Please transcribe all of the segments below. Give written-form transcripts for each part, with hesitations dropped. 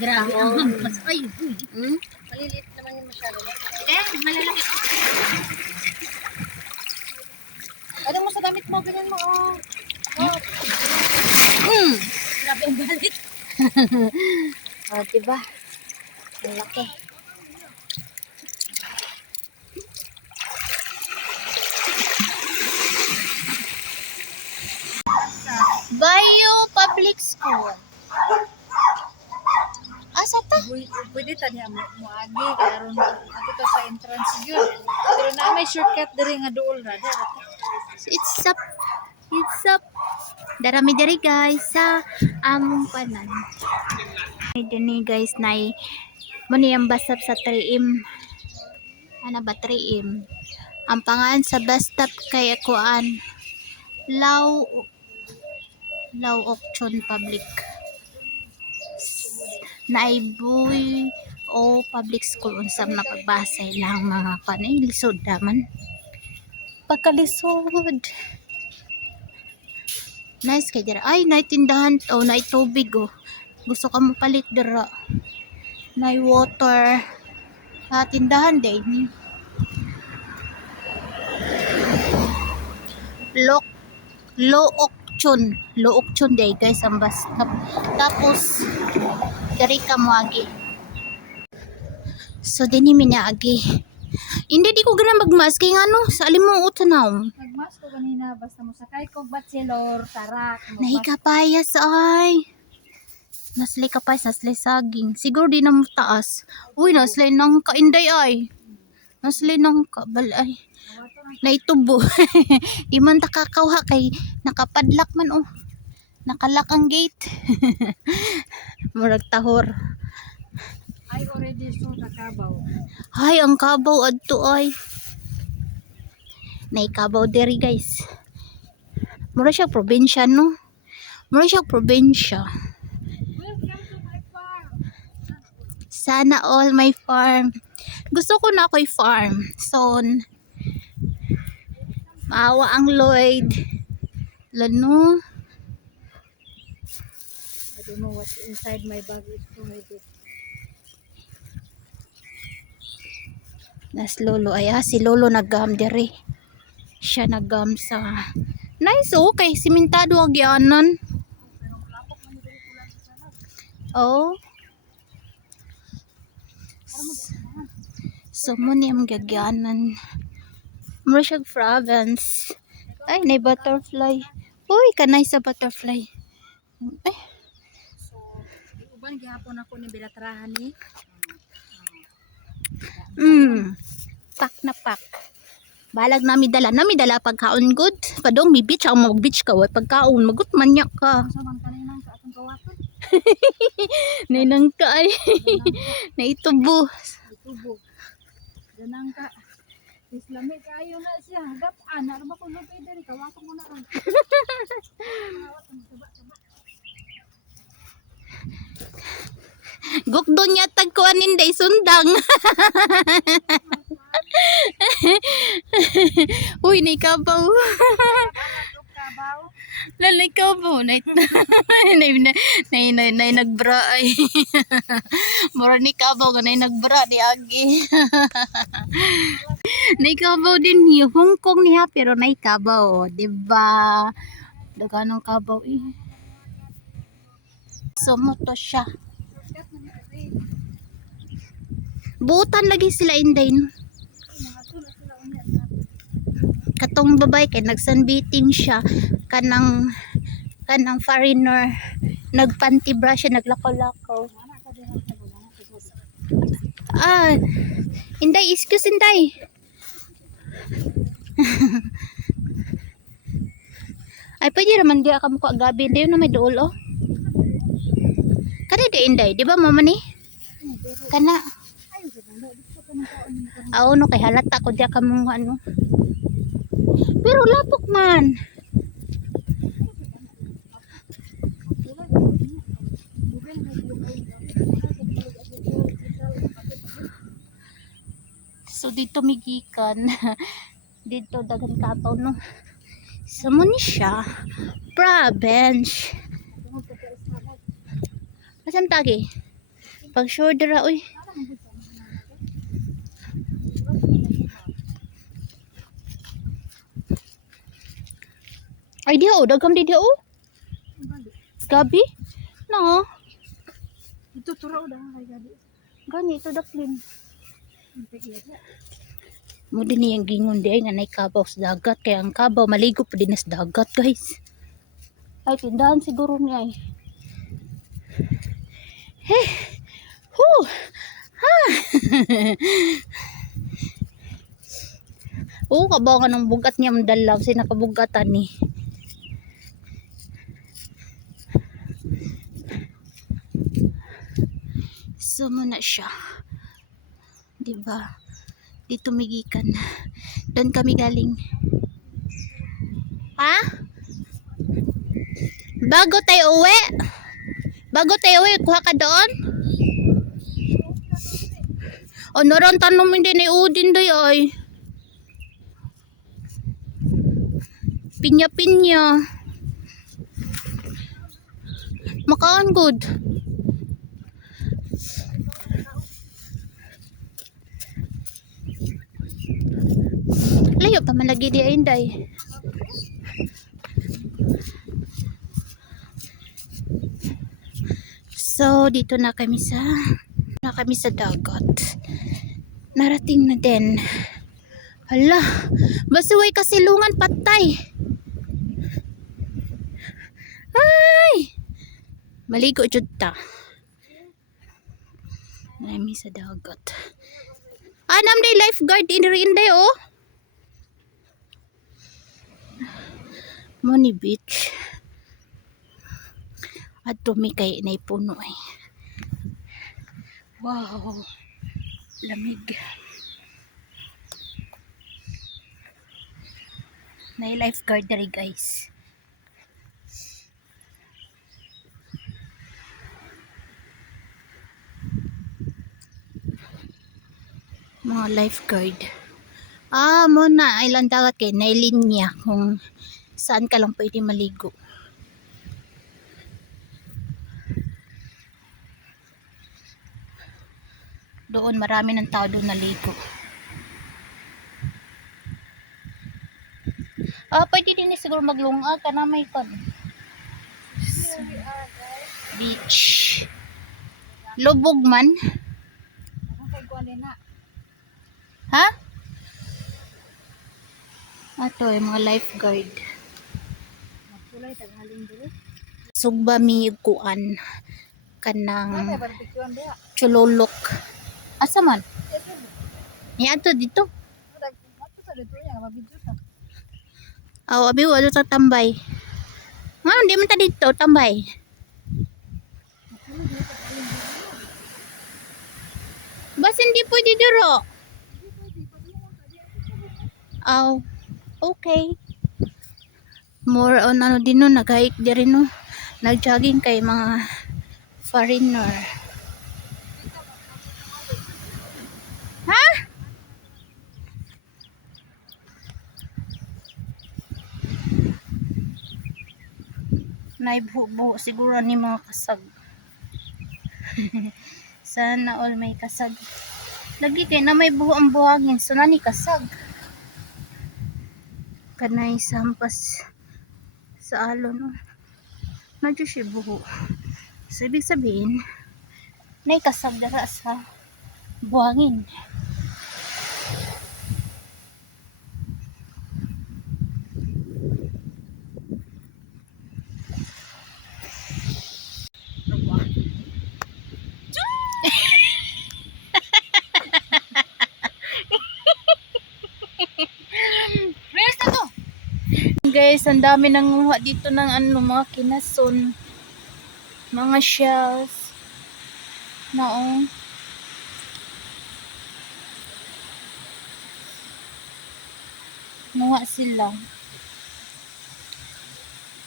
Grabe ang hampas. Ay, uy. Maliliit naman yung masyado. Malalaki. Ano mo sa damit mo? Ganyan mo, oh. Grabe ang galit. Oh, diba? Ang laki. Bayo Public School. Asa ta? Pwede tanya mo agi karon ato to sa entrance gyud. Pero na may shortcut diri nga duol ra. It's up. It's up. Darami diri guys sa among panan. Dini guys nay muni ang bus stop sa 3M. Ano ba 3M? Ang pangalan sa bus stop kay kuan Law Auction Public. Naiboy o public school unsam na pagbasa lang mga kanay lisod daman. Pagkalisod. Nice kay dira. Ay, naitindahan to, naitubig oh. Gusto ka mo palit dira. Nay water. Tindahan din. Low auction day guys ang basta. Tapos dari ka mo agi. So dinhi mi na agi. Hindi di ko gana magmask kay ngano sa alimuot tanaw. Nagmas ko kanina basta mo sakay ko bachelor tarak. Nahikapayas ay. Naslay kapayas, naslay saging. Siguro di na mo taas. Uy, naslay nang kainday ay. Naslay nang kabalay. Naitubo. Di man takakawha kay nakapadlak man oh. Nakalak ang gate. Murag tahor. I already saw the Kabaw. Ay, ang Kabaw adto ay. Naikabaw diri guys. Mura siya probinsya no. Mura siya probinsya. Welcome to my farm. Sana all my farm. Gusto ko na ako'y farm. Son. Maawa ang Lloyd. Lano. I don't know what's inside my bag is maybe. Nas lolo ay si lolo naggam diri. Siya naggam sa nice okay simentado ang gianan. Oh. So mo ni ang gagyanan. Mura siya province. Ay nay butterfly. Uy kanay sa butterfly. Ay. Uban gihapon ako ni bilatrahan ni. Pak na pak. Balag namidala pagkaon good. Kadong mi beach ang mag-beach ka way pagkaon magut manyak ka. Sa man kanina sa atong kawaton. Nainang ka ay. Naitubo. Tubo. Ganang ka. Islami kayo na siya. Hagap ana ra ba ko no pwede ri kawaton mo na ang. Gukdo niya tagkuan ninday sundang. Uy, naikabaw. Kabaw. Lalikabaw. Nay nagbra ay. Mura ni kabaw ka nagbra di agi. Naikabaw din niya. Hong Kong niya pero naikabaw. Diba? Daganong kabaw eh. Sumuto siya. Buutan lagi sila inday no. Katong babay kay nagsunbeating siya kanang foreigner nagpanty brush siya naglakaw-lakaw. Inday excuse inday. Ay pwede naman di ka mo ko agabi inday na may duol oh. Kada di inday di ba mama ni? Kana no kay halata ko diya ka mong ano. Pero lapok man. So dito migikan. Dito dagan kapaw no. Samo ni siya. Province. Asan tagi? Pag sure dira, uy. Ay, diya, oh. Dagam di diya, oh. Gabi? No. Ito turaw dah kay gadi. Gani, ito daklin. Iya. Mo din niyang gingon di ay nga naikabaw sa dagat. Kaya ang kabaw, maligo pa din sa dagat, guys. Ay, tindahan siguro niya, ay. Hey! Whew! Ha! Oo, kabaw nga ng bugat niya madalaw. Sinakabugatan ni. So, muna siya. Diba? Dito migikan. Doon kami galing. Ha? Bago tayo uwi? Bago tayo uwi, kuha ka doon? O, naroon tanong din ni Udin doy, ay. Pinya-pinya. Makaan good. Layo pa man lagi di Inday. So, dito na kami sa dagat. Narating na din. Hala, basuway kasilungan patay. Ay! Maligo jud ta. Nami sa dagat. Anam day lifeguard Inday, oh. Money Beach. At tumi kay inay puno ay. Wow. Lamig. May lifeguard diri, guys. Mga lifeguard. Mo na ilang dagat kay nailinya kung saan ka lang pwede maligo. Doon marami ng tao doon naligo. Pwede din siguro maglunga ka na may kon. Beach. Lubog man. Kay kuan na. Ha? Ato yung mga lifeguard. Magkulay taghaling diri. Sugba mi kuan kanang Kay barbecue diha. chululok. Asa man? Ni ato dito. Ato sa dito ya mabidyo ta. Abi wala ta tambay. Nga di man ta dito tambay. Bas hindi pwede diro. Okay. More on ano din no, nag-hike di rin no. Nag-jogging kay mga foreigner. Ha? Naibuo siguro ni mga kasag. Sana all may kasag. Lagi kay na may buho ang buhangin. So nani kasag. Kanay sampas sa alon. No? Nadyo siya buho. So ibig sabihin, may kasag dara sa buhangin. Guys, ang dami nang dito ng ano, mga kinason, mga shells, naong muha sila,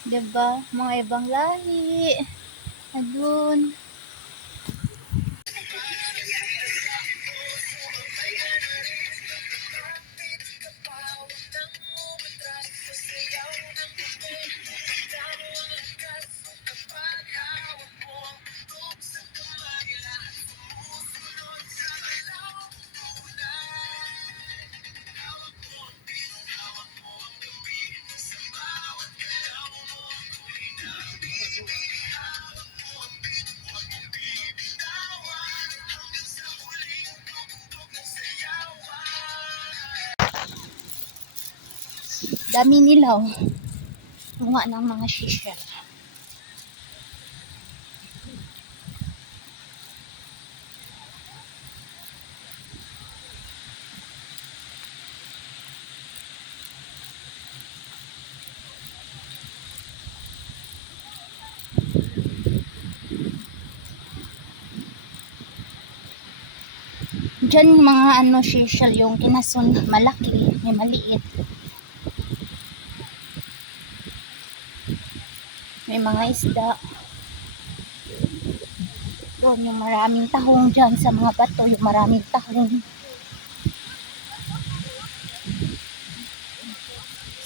diba? Mga ibang lahi, adun. Dami nila oh. Bunga ng mga shisha. Diyan yung mga ano shisha, yung kinasun malaki, may maliit. May mga isda. Doon yung maraming tahong dyan sa mga bato, yung maraming tahong.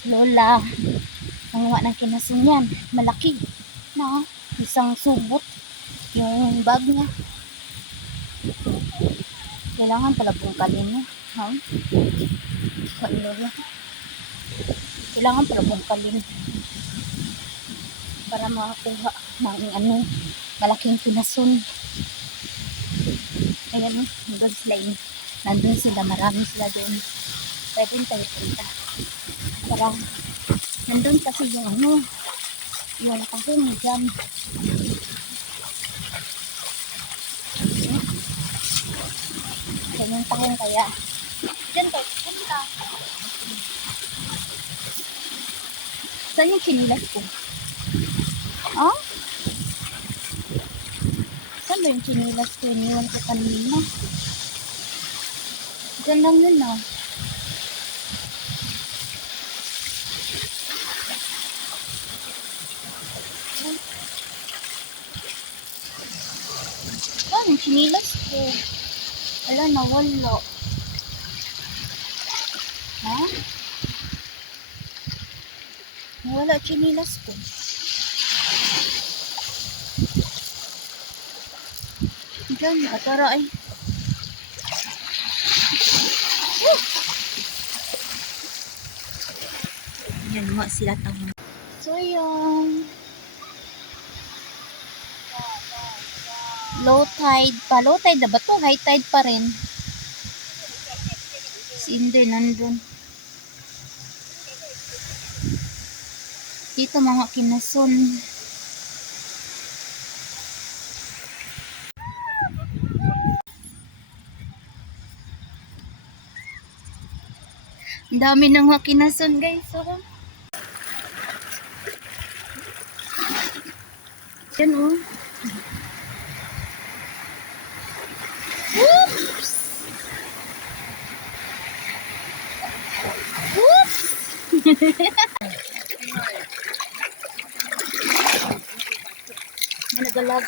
Lola, nanguha ng kinasun yan. Malaki na isang subot yung bag niya. Kailangan pala bungkalin niya. Ha? Lola. Kailangan pala bungkalin para makakuha ng ano, malaking kinasun. Ayan, nandun sila yun. Nandun sila, marami sila doon. Pwede tayo punta. Para, nandun kasi yung ano, yung tahong dyan. Yan yung tahong kaya. Dyan tayo, punta. Saan yung chinilas ko? Oh? Saan ba yung chinilas ko? Iniwan ko kanina. Diyan lang yun ah. Saan yung chinilas ko? Wala, nawala. Ha? Nawala chinilas ko. Diyan, atara ay. Yan, mga sila tama. So, yun. Low tide pa. Low tide na ba to? High tide pa rin. Si Inder nandun. Dito mga kinason. Ang dami ng mga kinason guys. So, yan oh. Oops! Oops! Nagalag.